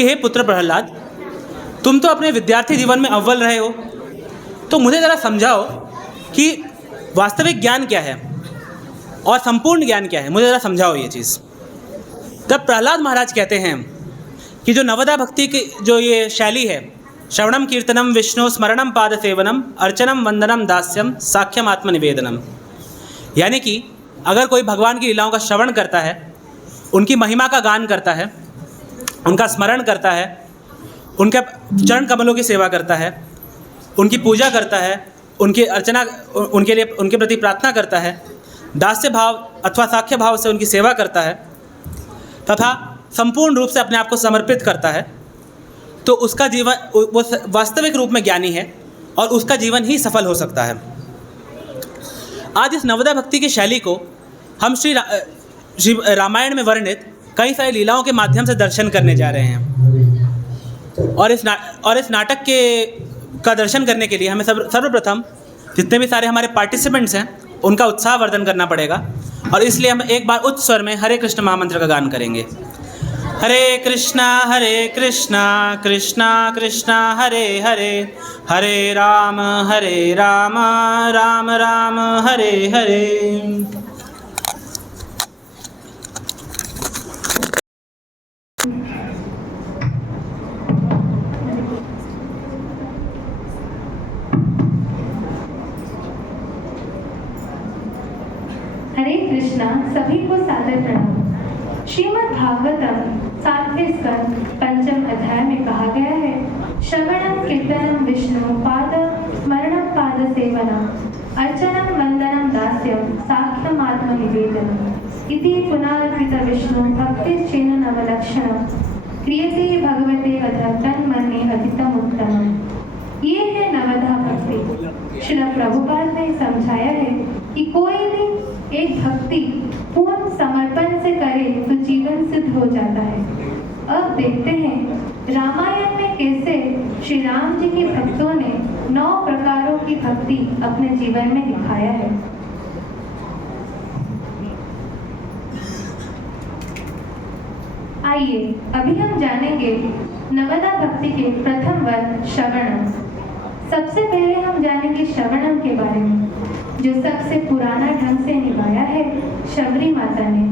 कि हे पुत्र प्रहलाद, तुम तो अपने विद्यार्थी जीवन में अव्वल रहे हो, तो मुझे ज़रा समझाओ कि वास्तविक ज्ञान क्या है और संपूर्ण ज्ञान क्या है। मुझे ज़रा समझाओ ये चीज़। तब प्रहलाद महाराज कहते हैं कि जो नवदा भक्ति की जो ये शैली है, श्रवणम कीर्तनम विष्णु स्मरणम पाद सेवनम अर्चनम वंदनम दास्यम साख्यम आत्मनिवेदनम, यानी कि अगर कोई भगवान की लीलाओं का श्रवण करता है, उनकी महिमा का गान करता है, उनका स्मरण करता है, उनके चरण कमलों की सेवा करता है, उनकी पूजा करता है, उनकी अर्चना, उनके लिए उनके प्रति प्रार्थना करता है, दास्य भाव अथवा साख्य भाव से उनकी सेवा करता है तथा संपूर्ण रूप से अपने आप को समर्पित करता है, तो उसका जीवन वो वास्तविक रूप में ज्ञानी है और उसका जीवन ही सफल हो सकता है। आज इस नवदा भक्ति की शैली को हम श्री रामायण में वर्णित कई सारी लीलाओं के माध्यम से दर्शन करने जा रहे हैं। और इस नाटक का दर्शन करने के लिए हमें सर्वप्रथम जितने भी सारे हमारे पार्टिसिपेंट्स हैं उनका उत्साह वर्धन करना पड़ेगा, और इसलिए हम एक बार उच्च स्वर में हरे कृष्ण महामंत्र का गान करेंगे। हरे कृष्णा कृष्णा कृष्णा हरे हरे, हरे राम राम राम हरे हरे। हरे कृष्णा सभी को सादर प्रणाम। श्रीमद् भागवतम 7वें स्कंद 5वें अध्याय में कहा गया है, श्रवणम कीर्तनम विष्णु पाद स्मरणम पाद सेवनम अर्चनम वंदनम दास्यम साख्यम आत्मनिवेदनम इति पुनरर्पित विष्णु भक्तिश्चेन नवलक्षणम क्रियते भगवते अथ तन्मन्ये अतितम उत्तमम। ये है नवधा भक्ति। श्रील प्रभुपाद ने समझाया है कि कोई भी एक भक्ति पूर्ण समर्पण से करे तो जीवन सिद्ध हो जाता है। अब देखते हैं रामायण में कैसे श्री राम जी के भक्तों ने 9 प्रकारों की भक्ति अपने जीवन में दिखाया है। आइए अभी हम जानेंगे नवदा भक्ति के प्रथम वर्ग श्रवणम। सबसे पहले हम जानेंगे श्रवणम के बारे में, जो सबसे पुराना ढंग से निभाया है शबरी माता ने।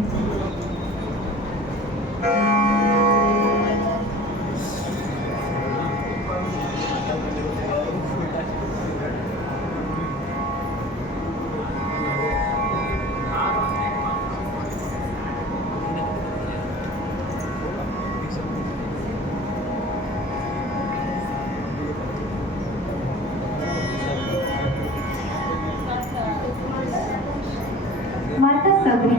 माता सबरी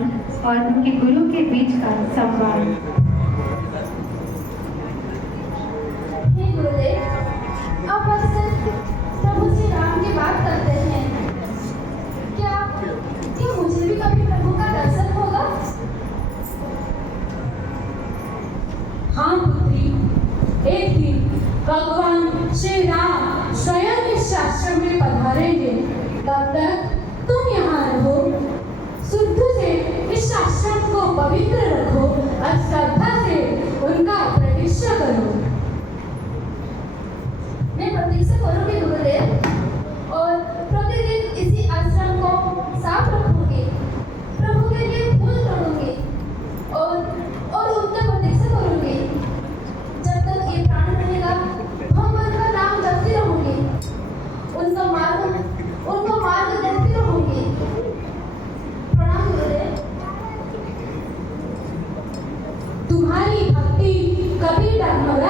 और उनके गुरु के बीच का संवाद। हे गुरुदेव, आप अक्सर प्रभु श्री राम की बात करते हैं। क्या मुझे भी कभी प्रभु का दर्शन होगा? हाँ पुत्री, एक दिन भगवान श्री राम स्वयं इस आश्रम में पधारेंगे। तब तक तुम यहाँ रहो, शुद्ध से इस आश्रम को पवित्र रखो और श्रद्धा से उनका प्रतीक्षा करो। मैं प्रतीक्षा करूंगी गुरुदेव, और प्रतिदिन इसी आश्रम को साफ रखूंगी, प्रभु के लिए फूल तोड़ूंगी और उनका प्रतीक्षा करूंगी। जब तक ये प्राण रहेगा हम उनका नाम जपती रहूंगी, उनका मार्ग देखती रहूंगी। प्रणाम गुरुदेव। तुम्हारी भक्ति कभी डगमगा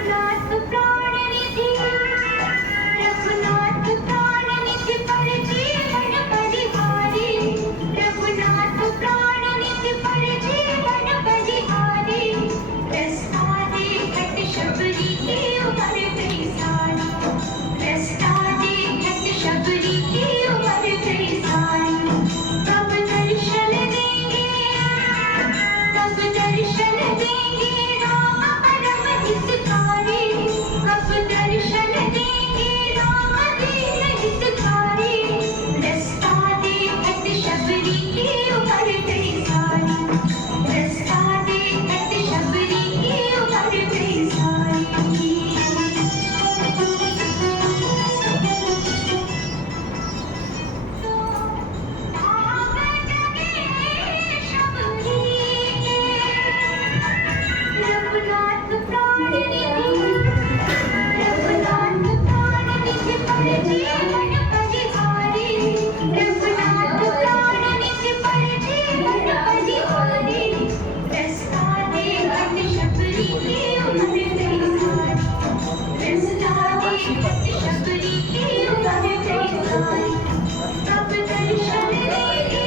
रघुनाथ प्राणनिधि रघुनाथ प्राणनिधि पर जीवन परिहारी रघुनाथ प्राणनिधि पर जीवन परिहारी रस्ता देखत शबरी की उमर गई सारी रस्ता देखत शबरी की उमर गई सारी कब दर्शन देंगे राम परम हितकारी कब दर्शन देंगे राम दीन हितकारी रस्ता देखत शबरी की उमर गई सारी रस्ता देखत शबरी की उमर गई सारी रघुनाथ प्राणनिधि रघुनाथ प्राणनिधि पर जीवन परिहारी रघुनाथ प्राणनिधि पर जीवन परिहारी रस्ता देखत शबरी की उमर गई सारी रस्ता देखत शबरी की उमर गई सारी कब दर्शन देंगे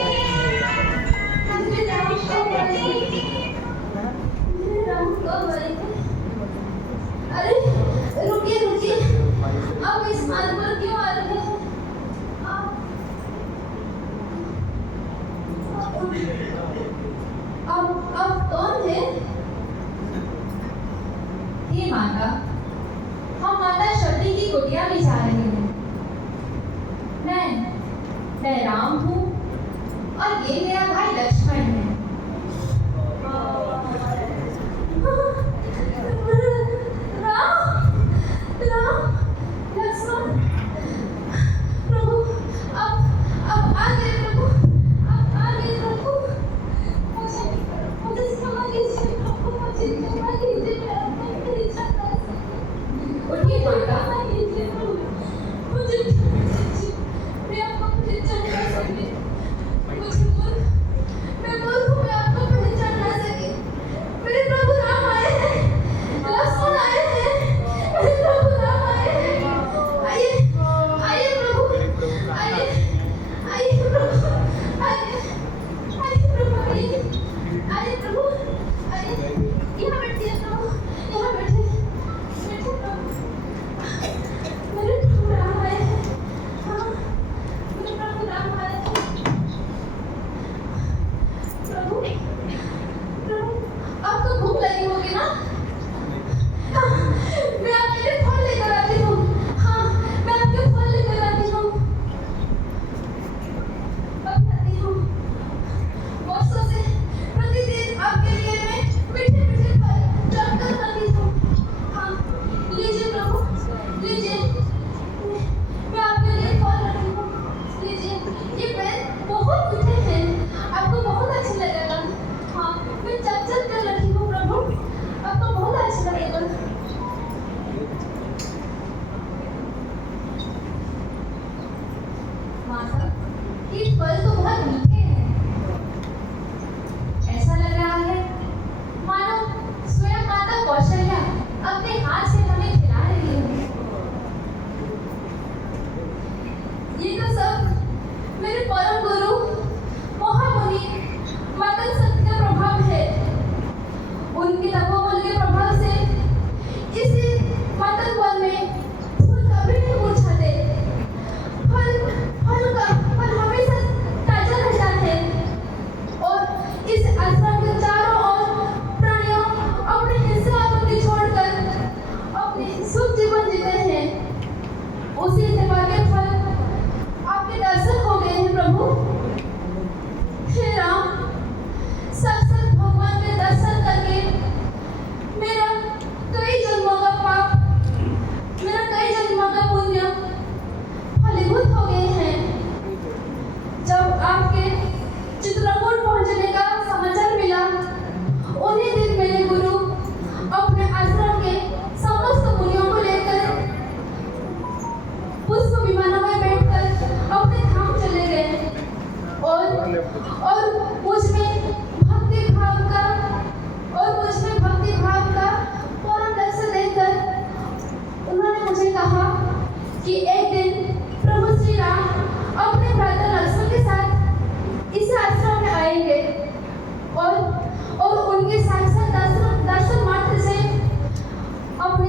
कब दर्शन देंगे राम कब आएंगे? अरे रुकिए रुकिए, आप इस मार्ग पर क्यों आ रहे हैं? आप कौन हैं? हे माता, हम माता शबरी की कुटिया में जा रहे हैं। मैं राम हूँ और ये मेरा भाई लक्ष्मण है। राम लक्ष्मण प्रभु आप आ गए प्रभु आप आ गए प्रभु मुझे क्षमा कीजिए प्रभु मुझे क्षमा कीजिए मैं अपनी परीक्षा कर सकती उठिए माता, कीजिए प्रभु मुझे क्षमा कीजिए मैं आपको परीक्षा कर सकती मैं मूर्ख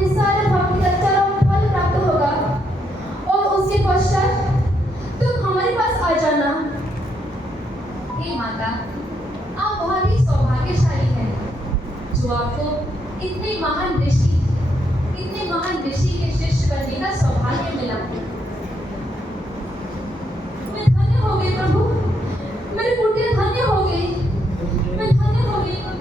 हमें सारे भक्ति का चरम फल प्राप्त होगा और उसके पश्चात तुम हमारे पास आ जाना। हे माता, आप बहुत ही सौभाग्यशाली हैं जो आपको इतने महान ऋषि के शिष्य बनने का सौभाग्य मिला। मैं धन्य हो गई प्रभु, मेरी कुटिया धन्य हो गई, मैं धन्य हो गई प्रभु।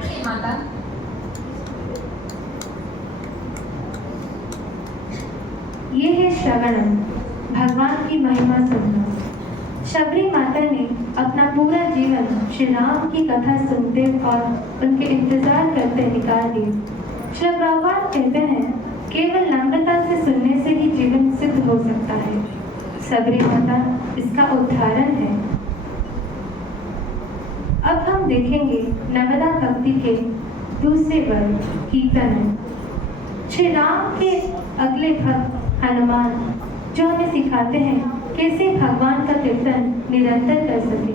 हे माता, ये है श्रवणम, भगवान की महिमा सुनना। शबरी माता ने अपना पूरा जीवन श्री राम की कथा सुनते और उनके इंतजार करते निकाल दिए। श्री प्रभुपाद कहते हैं, केवल नम्रता से सुनने से ही जीवन सिद्ध हो सकता है। शबरी माता इसका उदाहरण है। अब हम देखेंगे नवदा भक्ति के दूसरे वर्ग कीर्तन। श्री राम के अगले भक्त हनुमान जो हमें सिखाते हैं कैसे भगवान का कीर्तन निरंतर कर सके।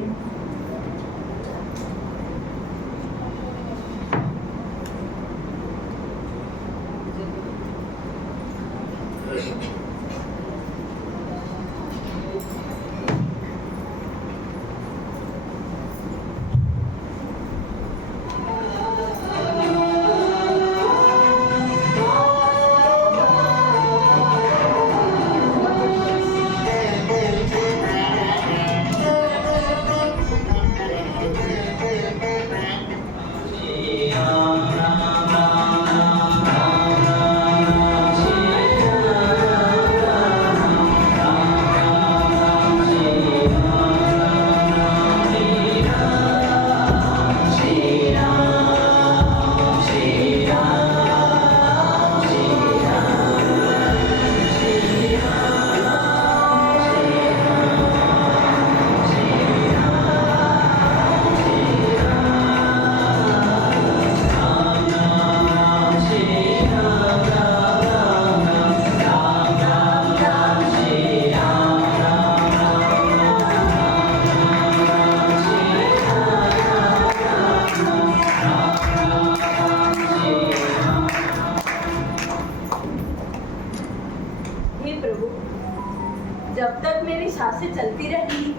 जब तक मेरी सांसें चलती रहेंगी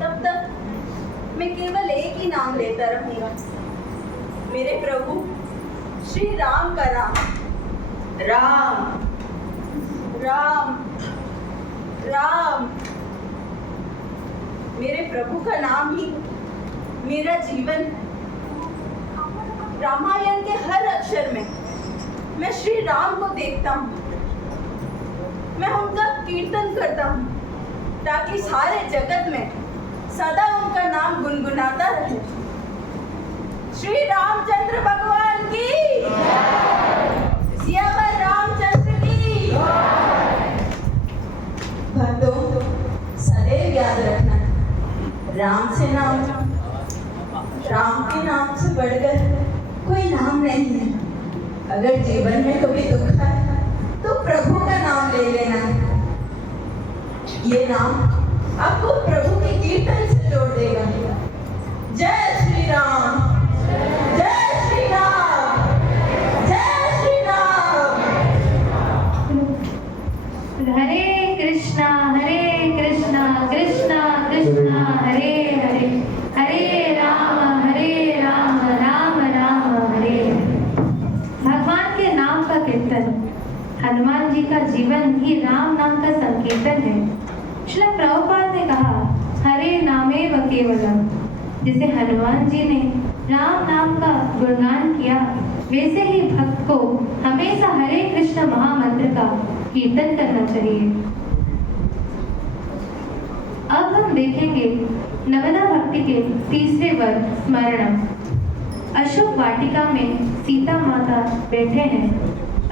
तब तक मैं केवल एक ही नाम लेता रहूंगा, मेरे प्रभु श्री राम का नाम। राम राम राम, मेरे प्रभु का नाम ही मेरा जीवन है। रामायण के हर अक्षर में मैं श्री राम को देखता हूँ, मैं उनका कीर्तन करता हूँ ताकि सारे जगत में सदा उनका नाम गुनगुनाता रहे। श्री रामचंद्र भगवान की, सियावर रामचंद्र की। भक्तों, सदैव याद रखना, राम से नाम, राम के नाम से बढ़कर कोई नाम नहीं है। अगर जीवन में कभी दुख है तो प्रभु का नाम ले लेना। ये नाम आपको प्रभु के कीर्तन से जोड़ देगा। जय श्री राम, जय श्री राम, जय श्री राम। हरे कृष्णा कृष्णा कृष्णा हरे हरे, हरे राम राम राम हरे हरे। भगवान के नाम का कीर्तन, हनुमान जी का जीवन ही राम नाम का संकीर्तन है। श्री प्रभुपाद ने कहा, हरे नामेव केवलम। जिसे हनुमान जी ने राम नाम का गुणगान किया, वैसे ही भक्त को हमेशा हरे कृष्ण महामंत्र का कीर्तन करना चाहिए। अब हम देखेंगे नवदा भक्ति के तीसरे वर्ग स्मरणम। अशोक वाटिका में सीता माता बैठे हैं।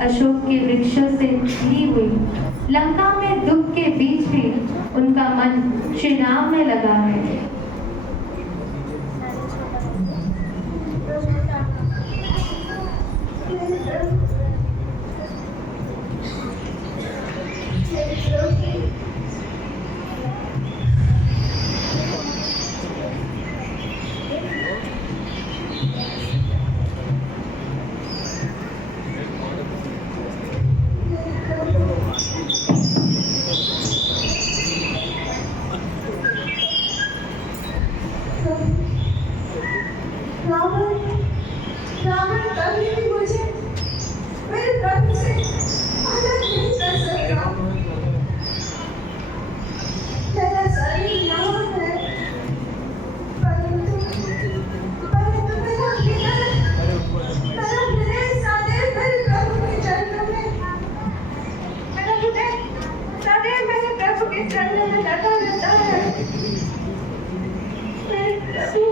अशोक के वृक्षों से घिरी हुई लंका में दुख के बीच भी उनका मन श्री राम में लगा है। रंग से अलग नहीं कर सकता। मेरा शरीर नाम है, परंतु मेरा हृदय सदैव मेरे प्रभु के चरणों में, मेरा हृदय सदैव मेरे प्रभु के चरणों में लगा रहता है। मेरे प्रभु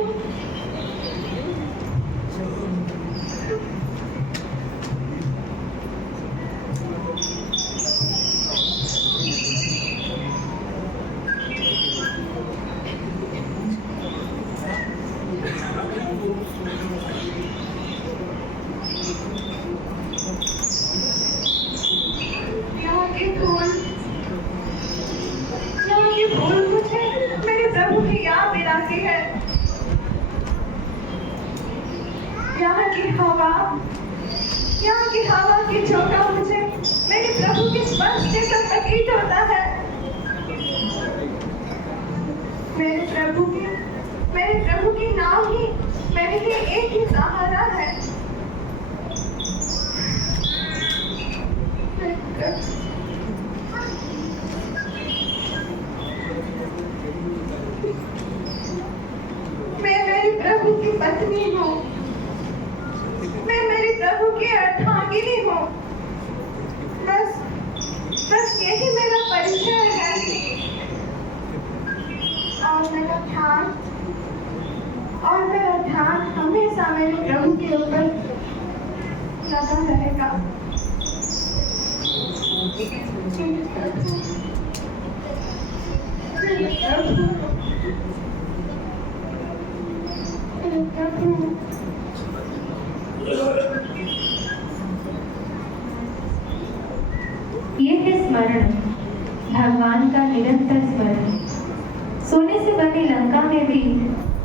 यहाँ की फूल मुझे मेरे प्रभु की याद दिलाती है। यहाँ की हवा की झोंका मुझे मेरे प्रभु के स्पर्श जैसा प्रतीत होता है। मेरे प्रभु की नाम ही मेरे लिए एक ही सहारा है। मैं मेरे प्रभु की पत्नी हूँ, मैं मेरे प्रभु की अर्धांगिनी हूँ। बस यही मेरा परिचय है। और मेरा ध्यान हमेशा मेरे प्रभु के ऊपर लगा रहेगा। ये है स्मरण, भगवान का निरंतर स्मरण। सोने से बनी लंका में भी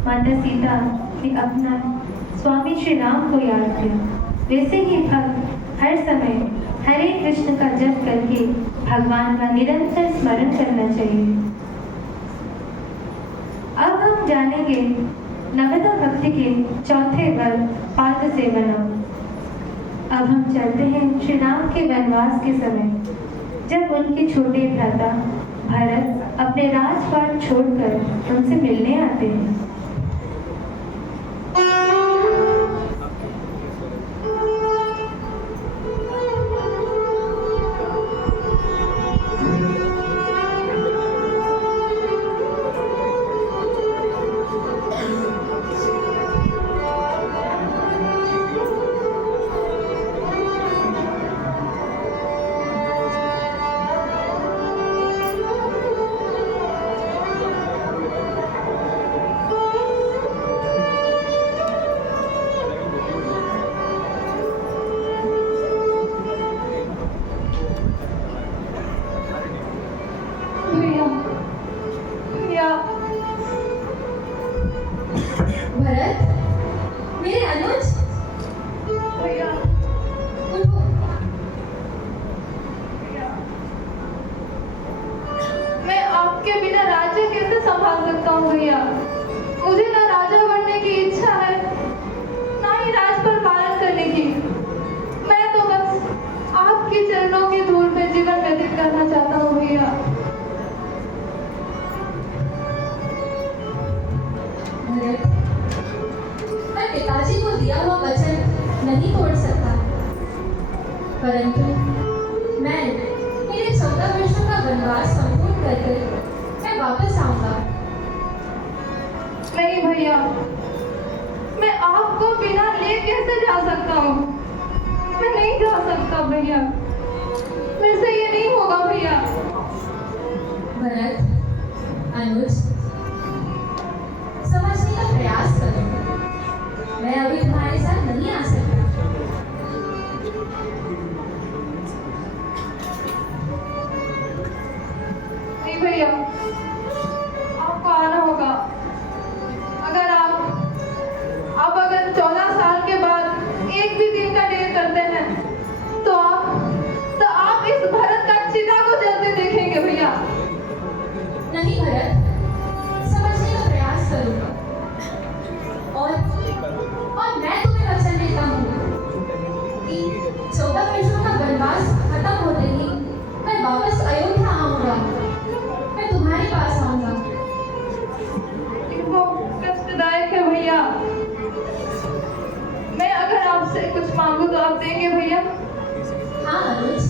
माता सीता ने अपना स्वामी श्री राम को याद किया। वैसे ही भक्त हर समय हरे कृष्ण का जप करके भगवान का निरंतर स्मरण करना चाहिए। अब हम जानेंगे नवदा भक्ति के चौथे वर्ग पाद सेवनम। अब हम चलते हैं श्री राम के वनवास के समय, जब उनके छोटे भ्राता भरत अपने राजपाट छोड़कर उनसे मिलने आते हैं। भरत, मेरे अनुज, भैया उठो। मैं आपके बिना राज्य कैसे संभाल सकता हूँ भैया। मुझे ना राजा बनने की इच्छा है, ना ही राज पर पालन करने की। मैं तो बस आपके चरणों की धूल में जीवन व्यतीत करना चाहता हूँ भैया। भरत, मैं पिताजी को दिया हुआ वचन नहीं तोड़ सकता, परंतु मैं मेरे 14 वर्षों का वनवास संपूर्ण कर मैं वापस आऊंगा। नहीं भैया, मैं आपको बिना ले कैसे जा सकता हूँ। मैं नहीं जा सकता भैया, मेरे से ये नहीं होगा भैया। भरत, अनुज, समझने का प्रयास करो। मैं अभी तुम्हारे साथ नहीं आ सकता। नहीं भैया, आपको आना होगा। अगर 14 साल के बाद एक भी दिन का देर करते हैं तो आप इस भरत का चिता को जलते देखेंगे भैया। नहीं भरत, मांगू तो आप देंगे भैया? हाँ अनुज,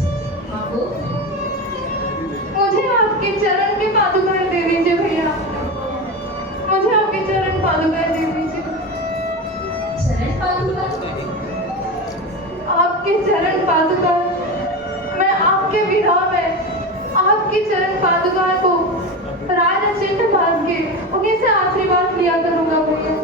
मांगो। मुझे आपके चरण की पादुकाएं दे दीजिए भैया, मुझे आपके चरण पादुकाएं दे दीजिए। चरण पादुका? आपके चरण पादुका, मैं आपके विरह में आपकी चरण पादुका को राजा चिन्ह बांध के उन्हीं से आशीर्वाद लिया करूंगा भैया।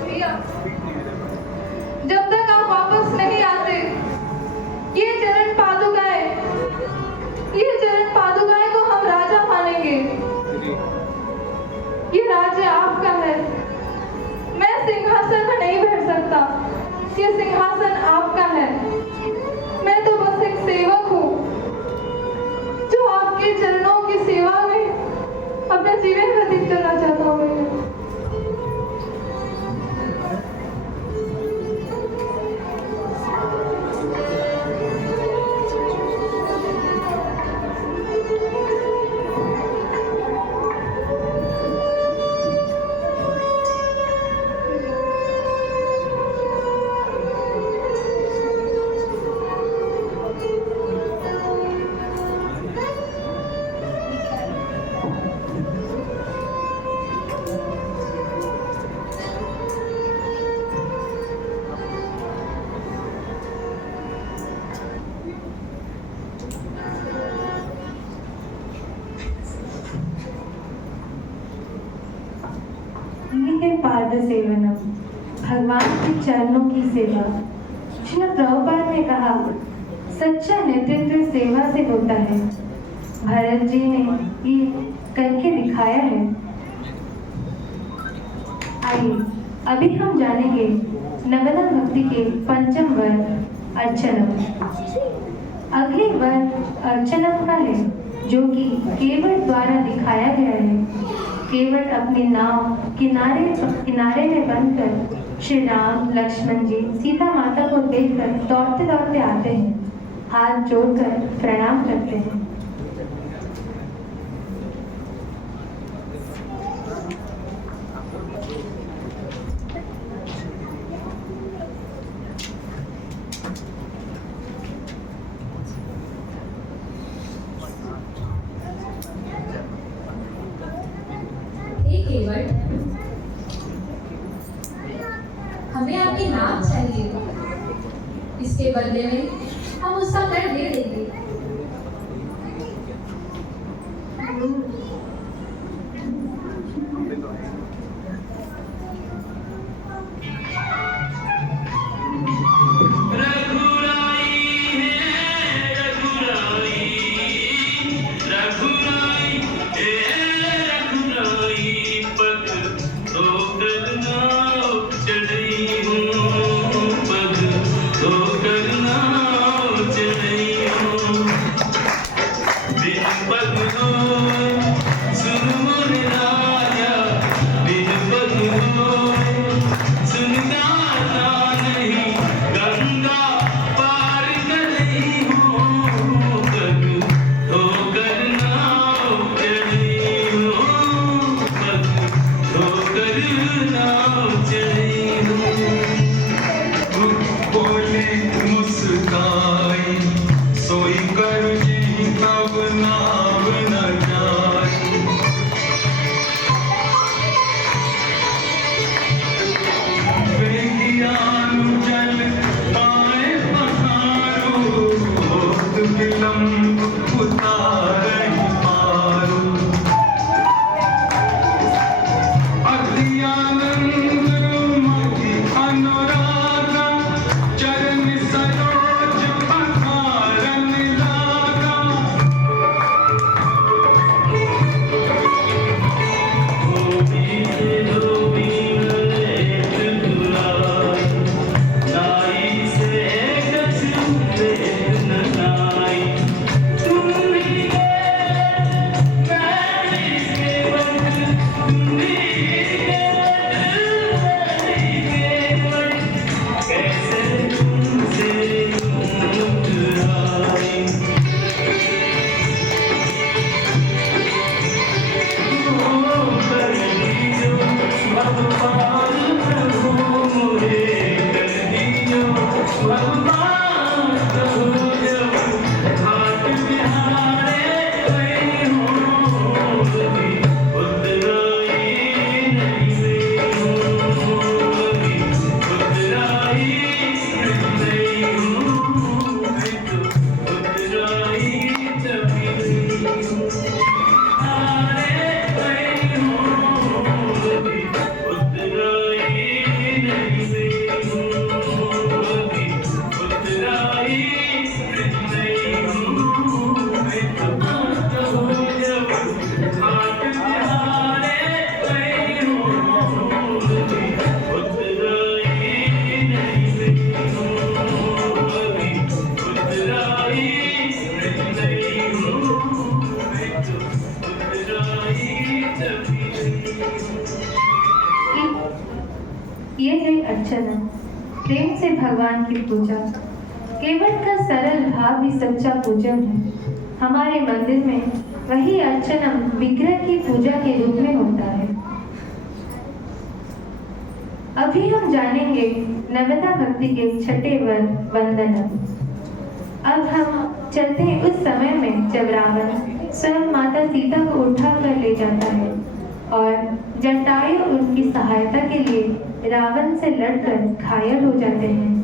भैया, जब तक आप वापस नहीं आते ये चरण पादुकाएं को हम राजा मानेंगे। ये राज्य आपका है, मैं सिंहासन में नहीं बैठ सकता, ये सिंहासन आपका है। मैं तो बस एक सेवक हूँ जो आपके चरणों की सेवा में अपना जीवन व्यतीत करना चाहता हूँ भैया। पाद सेवनम, भगवान के चरणों की सेवा। श्रील प्रभुपाद ने कहा, सच्चा नेतृत्व सेवा से होता है। भरत जी ने ये करके दिखाया है। आइए अभी हम जानेंगे नवनम भक्ति के पंचम वर्ग अर्चनम। अगले वर्ग अर्चनम का है, जो कि केवट द्वारा दिखाया गया है। केवट अपने नाव किनारे में बनकर श्री राम, लक्ष्मण जी, सीता माता को देखकर दौड़ते दौड़ते आते हैं, हाथ जोड़कर प्रणाम करते हैं। केवट, हमें आपकी नाम चाहिए, इसके बदले में हम उसका कर दे देंगे। पग तो करना चढ़ई हूँ। ये है अर्चना, प्रेम से भगवान की पूजा। केवल का सरल भाव ही सच्चा पूजन है। हमारे मंदिर में वही अर्चना विग्रह की पूजा के रूप में होता है। अभी हम जानेंगे नवदा भक्ति के छठे वर्ग वंदनम। अब हम चलते हैं उस समय में जब रावण स्वयं माता सीता को उठा कर ले जाता है और जटायु उनकी सहायता के लिए रावण से लड़कर घायल हो जाते हैं।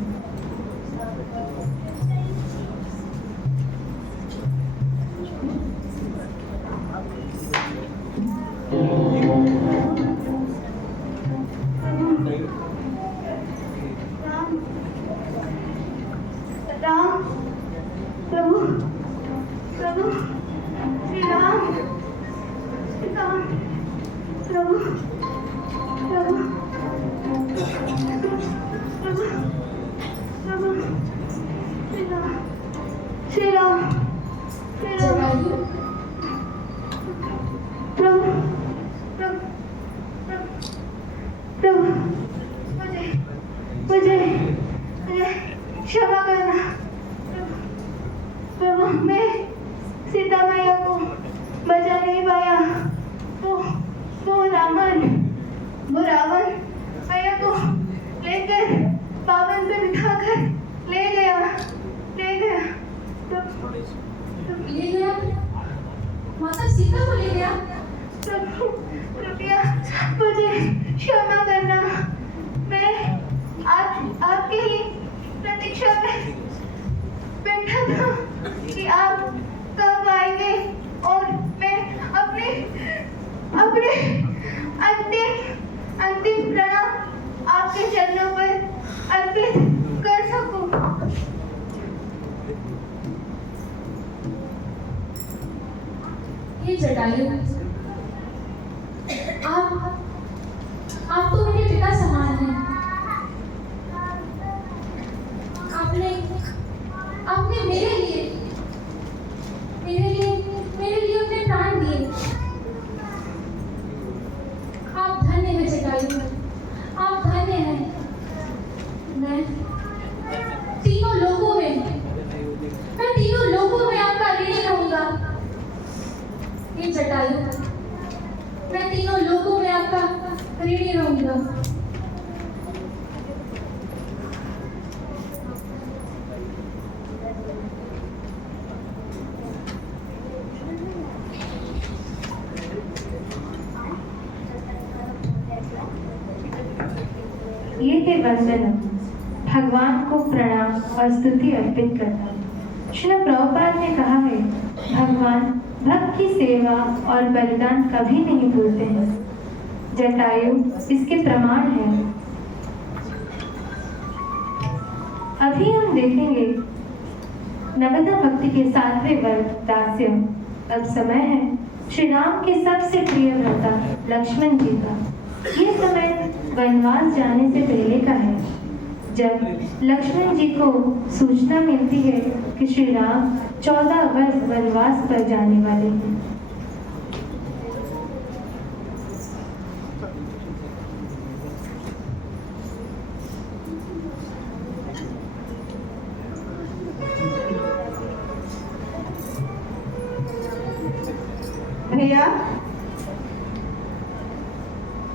राम, प्रभु, प्रभु, श्री राम, राम, प्रभु, प्रभु, प्रभु, प्रभु, श्री राम, श्री राम, श्री राम, जटायु, प्रभु, प्रभु, प्रभु, मुझे मुझे मुझे क्षमा करना प्रभु, मैं सीता मैया को बचा नहीं पाया। वो रावण मैया को लेकर पावन पे बिठाकर ले गया ले गया, माता सीता को ले गया। प्रभु कृपया मुझे क्षमा करना। मैं आपके ही प्रतीक्षा में बैठा था कि आप कब आएंगे और मैं अपने अंतिम प्रणाम आपके चरणों पर अर्पित कर सकूं। हे जटायु, आप तो मेरे पिता समान हैं। आपने मेरे लिए अपने प्राण दिए। आप धन्य हैं जटायु, आप धन्य हैं। मैं तीनों लोगों में आपका ऋणी रहूंगा। हे जटायु, मैं तीनों लोगों में आपका ऋणी रहूंगा। ये है वंदनम, भगवान को प्रणाम और स्तुति अर्पित करना। श्रील प्रभुपाद ने कहा है, भगवान भक्त की सेवा और बलिदान कभी नहीं भूलते हैं। जटायु इसके प्रमाण है। अभी हम देखेंगे नवदा भक्ति के 7वें वर्ग दास्य। अब समय है श्री राम के सबसे प्रिय भ्राता लक्ष्मण जी का। ये समय वनवास जाने से पहले का है, जब लक्ष्मण जी को सूचना मिलती है कि श्री राम 14 वर्ष वनवास पर जाने वाले हैं। भैया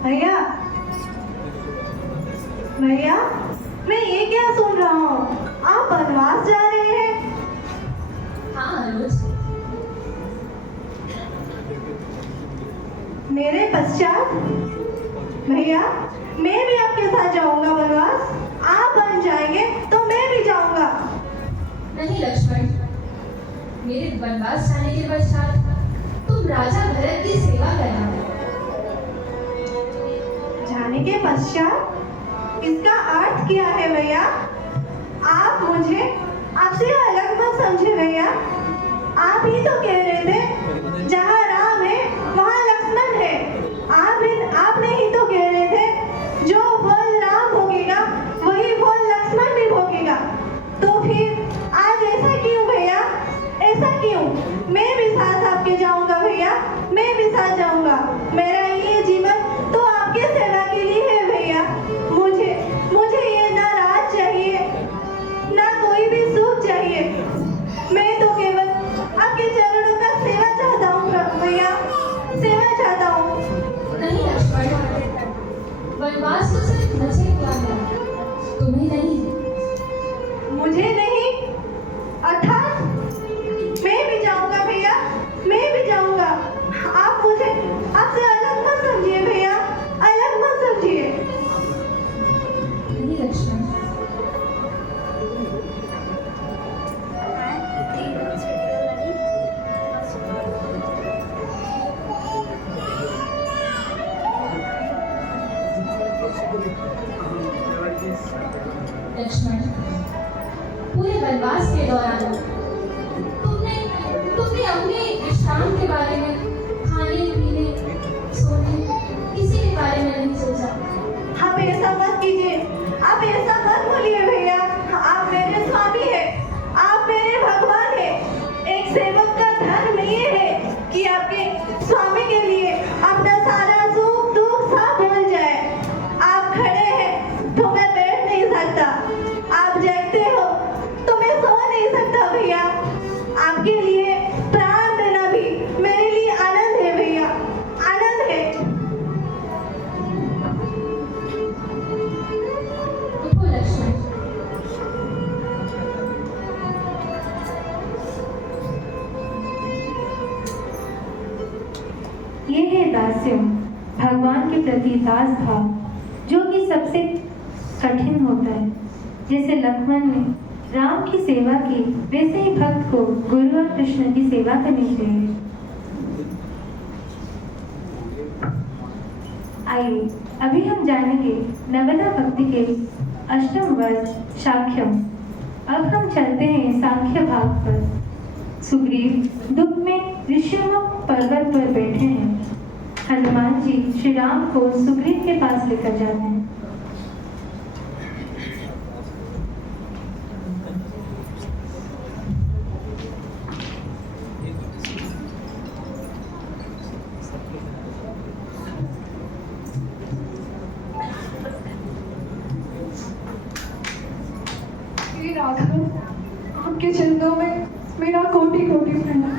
भैया भैया, मैं ये क्या सुन रहा हूँ? आप वनवास जा रहे हैं? हाँ अनुज, मेरे पश्चात? भैया, मैं भी आपके साथ जाऊंगा वनवास। आप बन जाएंगे तो मैं भी जाऊंगा। नहीं लक्ष्मण, मेरे वनवास जाने के पश्चात तुम राजा भरत की सेवा करना। जाने के पश्चात इसका अर्थ क्या है भैया? आप मुझे आपसे अलग मत समझे भैया। आप ही तो कह रहे थे जहाँ राम है वहाँ लक्ष्मण है। आपने ही तो कह रहे थे जो फल राम भोगेगा वही फल लक्ष्मण भी भोगेगा। तो फिर आज ऐसा क्यों भैया? ऐसा क्यों? मैं भी साथ आपके जाऊंगा भैया, मैं भी साथ जाऊंगा। मेरा ये जीवन तो आपके सेवा के लिए है भैया। मुझे ये ना राज चाहिए ना कोई भी सुख चाहिए। मैं तो केवल आपके चरणों का सेवा चाहता हूँ भैया, सेवा चाहता हूँ। नहीं लक्ष्मण, वनवास तो सिर्फ मुझे हुआ है, तुम्हें नहीं। मुझे नहीं अर्थात मैं भी जाऊंगा भैया, मैं भी जाऊंगा। आप मुझे आपसे अलग मत समझिए भैया, अलग मत समझिए। नहीं लक्ष्मण, लक्ष्मण, पूरे वनवास के दौरान तुमने अपने विश्राम के बारे में, खाने पीने, सोने, किसी के बारे में नहीं सोचा। आप ऐसा मत कीजिए, आप ऐसा मत बोलिए भैया। आप मेरे स्वामी हैं, आप मेरे भगवान हैं। एक सेवक का धर्म ये है कि आपके स्वामी के लिए अपना सारा सुख दुख सब भूल जाए। आप खड़े हैं तो मैं बैठ नहीं सकता, आप जगते हो तो मैं सो नहीं सकता भैया। आपके लिए प्राण देना भी मेरे लिए आनंद है भैया, आनंद है। देखो लक्ष्मण, ये है दास्यम, भगवान के प्रति दास भाव, जो कि सबसे कठिन होता है। जैसे लक्ष्मण ने राम की सेवा की, वैसे ही भक्त को गुरु और कृष्ण की सेवा करनी चाहिए। आइए अभी हम जानेंगे नवदा भक्ति के अष्टम वर्ग शाख्यम। अब हम चलते हैं सांख्य भाग पर। सुग्रीव दुख में ऋषियों पर्वत पर बैठे हैं। हनुमान जी श्री राम को सुग्रीव के पास लेकर जाते हैं। हे राघव, आपके चरणों में मेरा कोटि कोटि प्रणाम।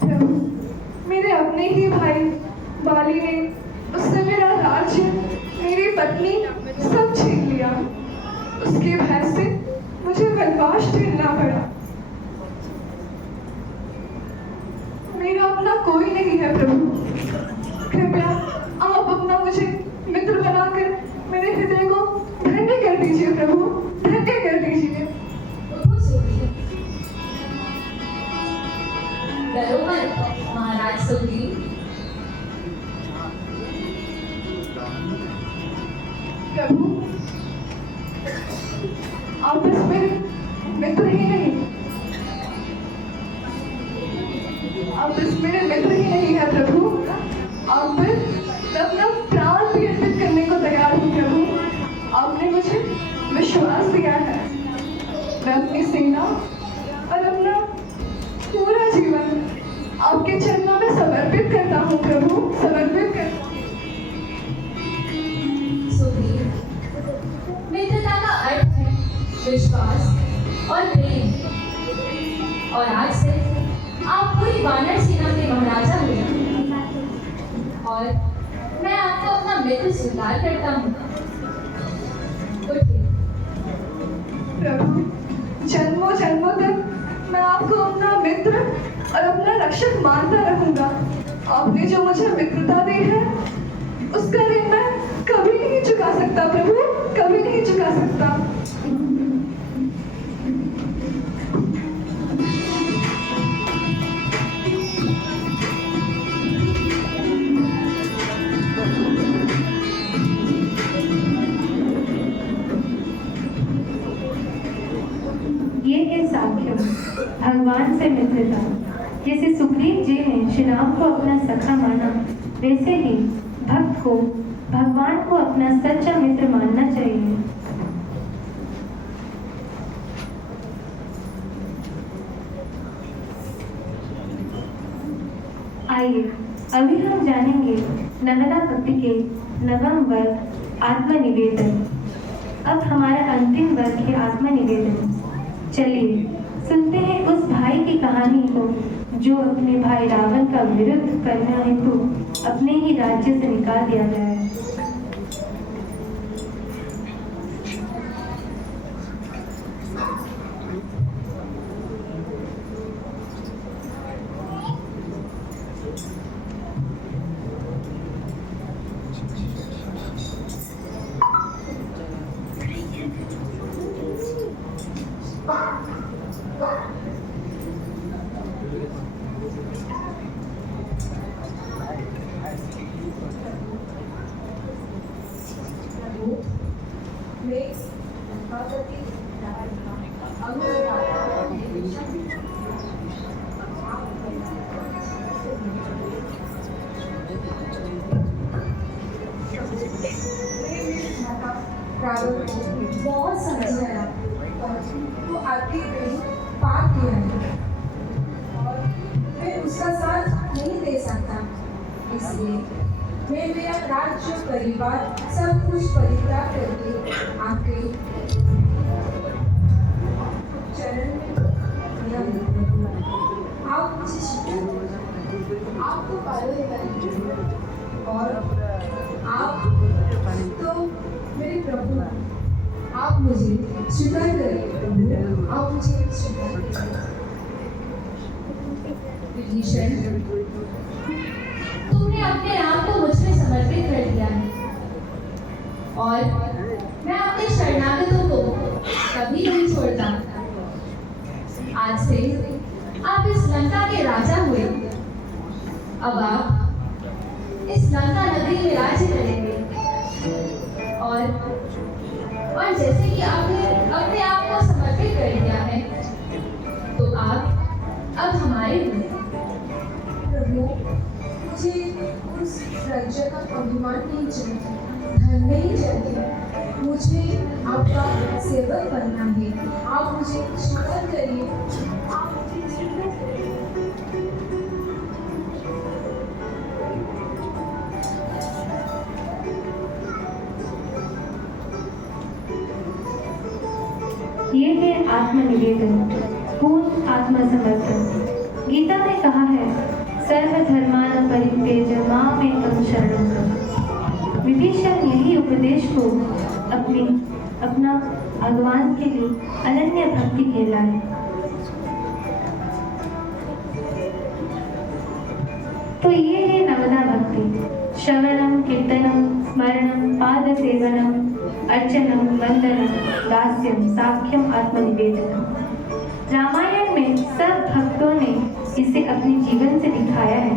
प्रभु, मेरे अपने ही भाई बाली ने उससे मेरा राज्य, मेरी पत्नी सब छीन लिया। उसके भय से मुझे वनवास झेलना पड़ा। मेरा अपना कोई नहीं है प्रभु, कृपया आप अपना मुझे मित्र बनाकर मेरे हृदय को धन्य कर दीजिए प्रभु, धन्य कर दीजिए। उठो सुग्रीव, डरो मत महाराज सुग्रीव। प्रभु, आप बस मेरे मित्र ही नहीं, आप बस मेरे मित्र ही नहीं है प्रभु, आप पर मैं अपना प्राण भी अर्पित करने को तैयार हूँ प्रभु। आपने मुझे विश्वास दिया है, मैं अपनी सेना और अपना पूरा जीवन आपके चरणों में समर्पित करता हूँ प्रभु, समर्पित करता हूँ। सुग्रीव, मित्रता का अर्थ है विश्वास और प्रेम, और आज से आप पूरी वानर सेना के महाराजा हुए और मैं आपको अपना मित्र स्वीकार करता हूँ। उठिए। प्रभु, जन्मों जन्मों तक मैं आपको अपना मित्र और अपना रक्षक मानता रहूंगा। आपने जो मुझे मित्रता दी है उसका ऋण मैं कभी नहीं चुका सकता प्रभु, कभी नहीं चुका सकता। भगवान से मित्रता। जैसे सुग्रीव जी ने श्री राम को अपना सखा माना, वैसे ही भक्त को भगवान को अपना सच्चा मित्र मानना चाहिए। आइए अभी हम जानेंगे नर्मदा भक्ति के नवम वर्ग आत्मनिवेदन। अब हमारा अंतिम वर्ग है आत्मनिवेदन। चलिए सुनते हैं उस भाई की कहानी को जो अपने भाई रावण का विरुद्ध करना हेतु अपने ही राज्य से निकाल दिया गया है। रावण को बहुत समझाया और वो आगे गई पाप किया है और मैं उसका साथ नहीं दे सकता, इसलिए मैं मेरा राज्य परिवार सब कुछ परित्याग करके आपके चरण में आप मुझे शिक्षा, आपको पालो और आप तो मेरे प्रभु, आप मुझे स्वीकार करें, आप मुझे स्वीकार करें। विभीषण, तुमने अपने आप को मुझ में समर्पित कर दिया है और मैं अपने शरणागतों को कभी नहीं छोड़ता। आज से आप इस लंका के राजा हुए। अब आप इस लंका नगरी में राज्य करेंगे और जैसे कि आपने अपने आप को समर्पित कर दिया है तो आप अब हमारे हुए। प्रभु, मुझे उस राज्य का अभिमान नहीं चाहिए, धन नहीं चाहिए, मुझे आपका सेवक बनना है। आप मुझे स्वीकार करिए, आप मुझे स्वीकार करिए। ये है आत्मनिवेदन, पूर्ण आत्मसमर्पण। गीता में कहा है, सर्वधर्मान परित्यज्य मामेकं शरणं व्रज। विभीषण यही उपदेश को अपना भगवान के लिए अनन्य भक्ति कहलाए। तो ये है नवदा भक्ति। श्रवणम, कीर्तनम, स्मरणम, पाद सेवनम, अर्चनम, वंदनम, दास्यम, साख्यम, आत्मनिवेदनम। रामायण में सब भक्तों ने इसे अपने जीवन से दिखाया है।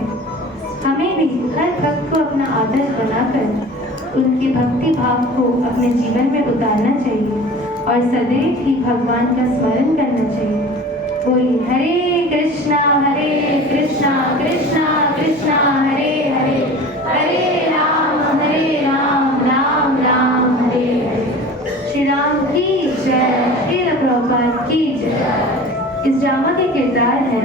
हमें भी हर भक्त को अपना आदर्श बनाकर उनके भक्ति भाव को अपने जीवन में उतारना चाहिए और सदैव ही भगवान का स्मरण करना चाहिए। बोलिए हरे कृष्णा कृष्णा कृष्णा हरे हरे, हरे राम राम राम हरे हरे। श्री राम की जय, श्री प्रभुपाद की जय। इस ड्रामा के किरदार हैं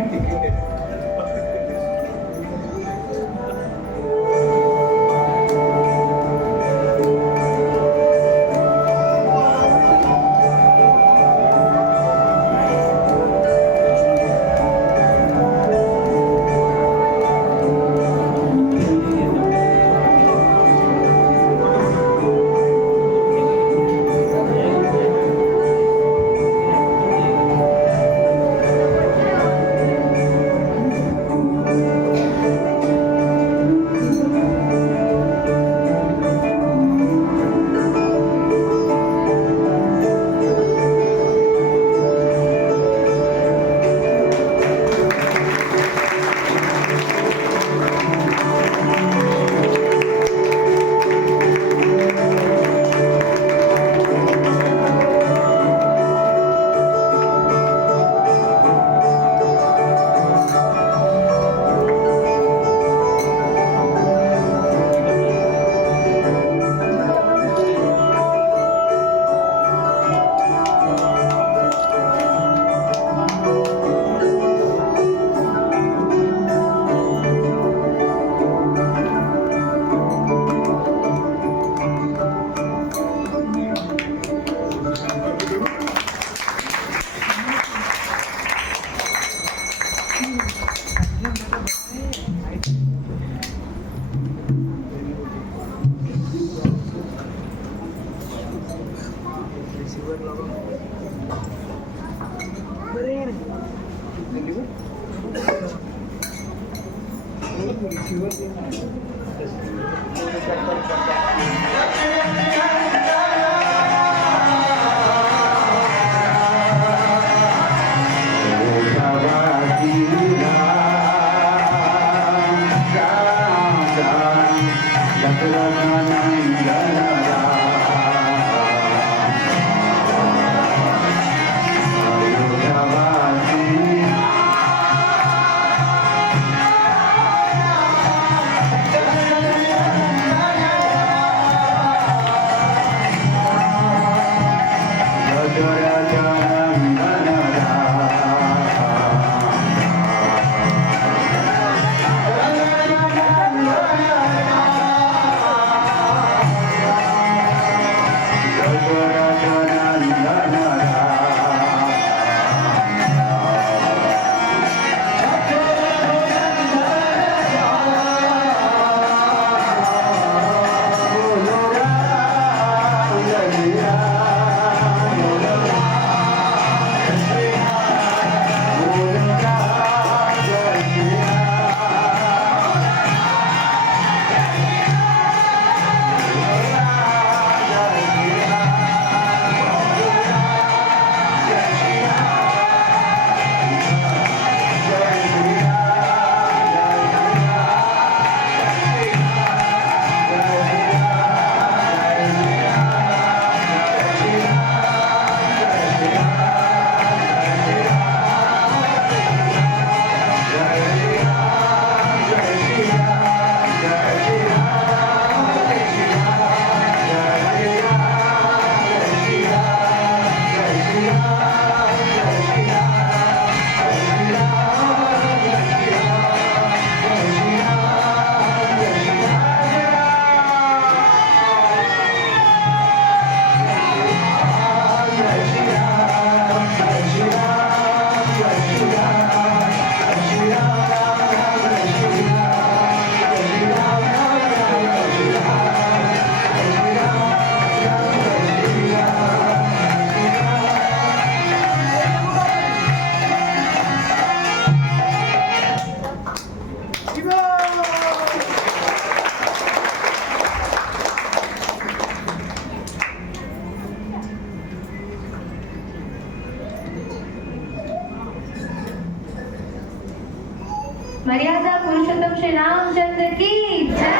मर्यादा पुरुषोत्तम श्री रामचंद्र की जय।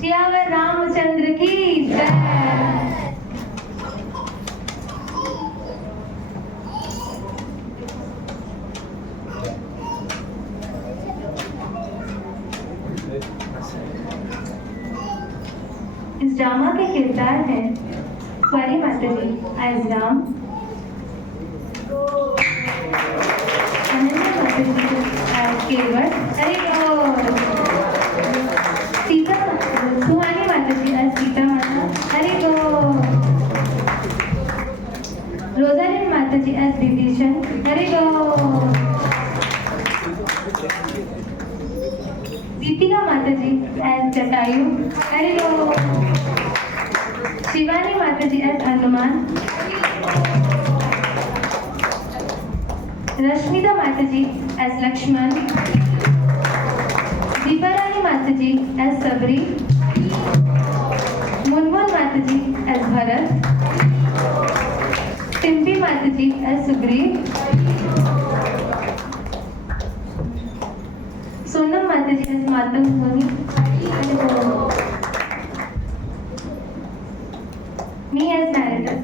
सियावर रामचंद्र की जय। इस ड्रामा के किरदार हैं परी माता जी एज राम, अनन्या माता जी एज केवट, सीता सुहानी माता जी एज सीता माता, रोजालिन माता जी एज विभीषण, दीपिका माता जी एज जटायु, शिवानी माता जी एज हनुमान, रश्मिता माता जी एज लक्ष्मण, दीपारानी माता जी एज सबरी, मुनमुन माता जी एज भरत, टिम्पी माता जी एज सुग्रीव, सोनम माता जी एज मातंग मुनि, me as narrator.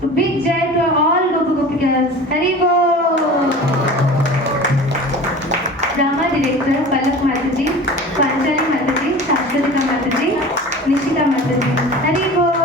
So big jai to all Gopi Gopikas. Hari Bol. Drama director Palak Mataji, Panchali Mataji, Shastarika Mataji, Nishita Mataji. Hari Bol.